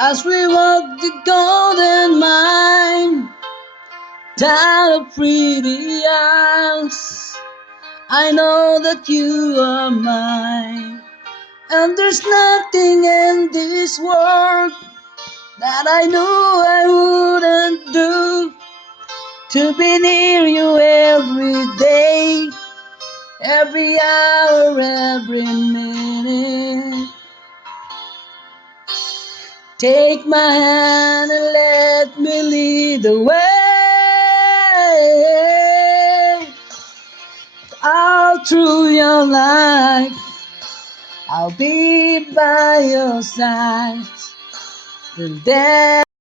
As we walk the golden mine down a pretty aisles, I know that you are mine, and there's nothing in this world that I knew I wouldn't do to be near you every day, every hour, every minute. Take my hand and let me lead the way all through your life. I'll be by your side till death.